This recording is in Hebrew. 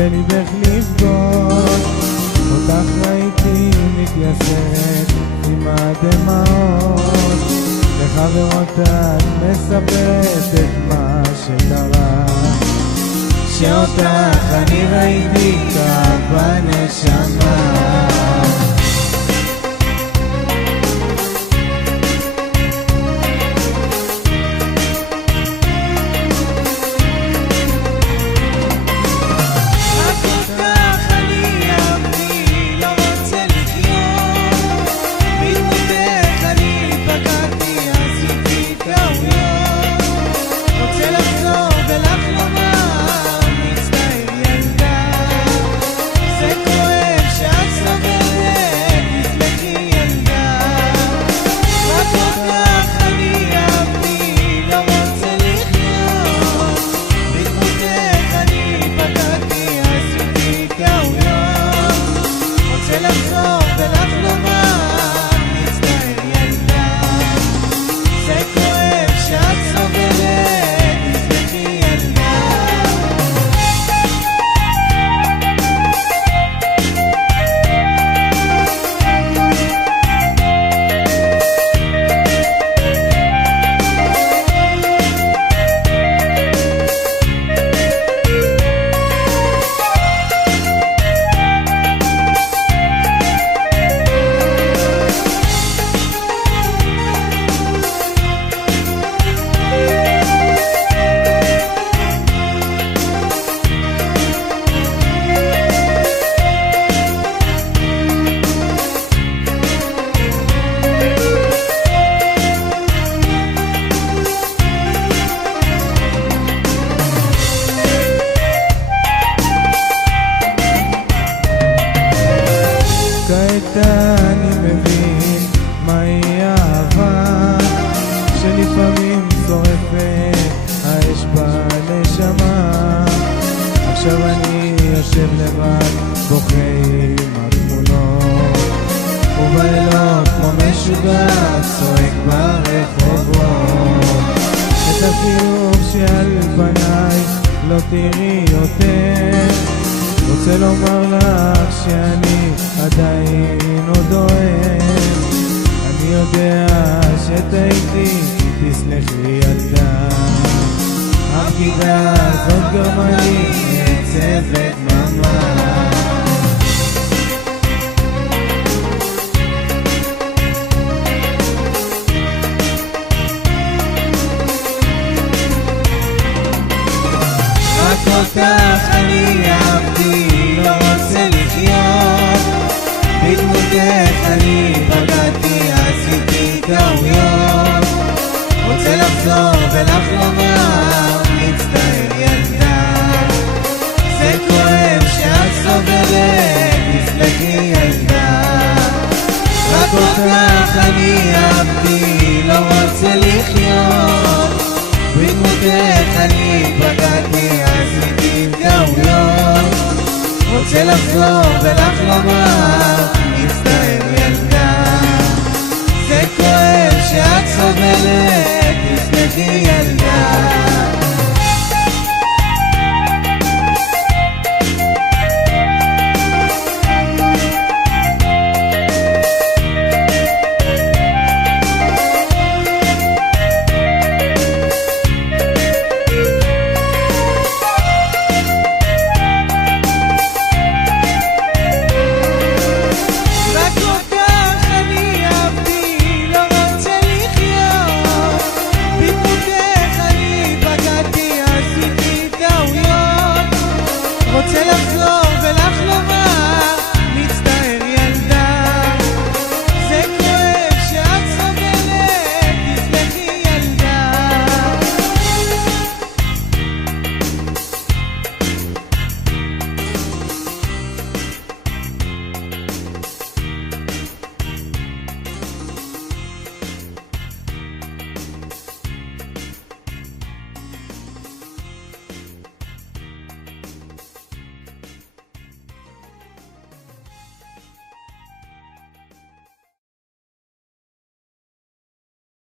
בליבך לפגוש, אותך ראיתי מתייסרת עם הדמעות, לחברות את מספרת את מה שקרה, שאותך אני ראיתי כך בנשמה. אני מבין מהי אהבה, שלפעמים שורפת האש בנשמה. עכשיו אני יושב לבד בוכה עם התמונות, ובלילות כמו משוגע צועק ברחובות. את החיוך שעל פניי לא תראי יותר, רוצה לומר לך שאני עדיין עוד אוהב. אני יודע שטעיתי, תסלחי אתה. הבגידה הזאת גרמה לי עצב ודממה. רק אותך אני אהבתי, לא רוצה לחיות. בדמותך אני פגעתי, עשיתי טעויות. רוצה לחזור ולך לומר, מצטער ילדה. זה כואב שאת סובלת, תסלחי ילדה. רק אותך אני אהבתי, לא רוצה לחיות. בדמותך אני פגעתי, עשיתי טעויות. רוצה לחזור ולך לומר, מצטער ילדה. זה כואב שאת סובלת, תסלחי ילדה. רוצה לחזור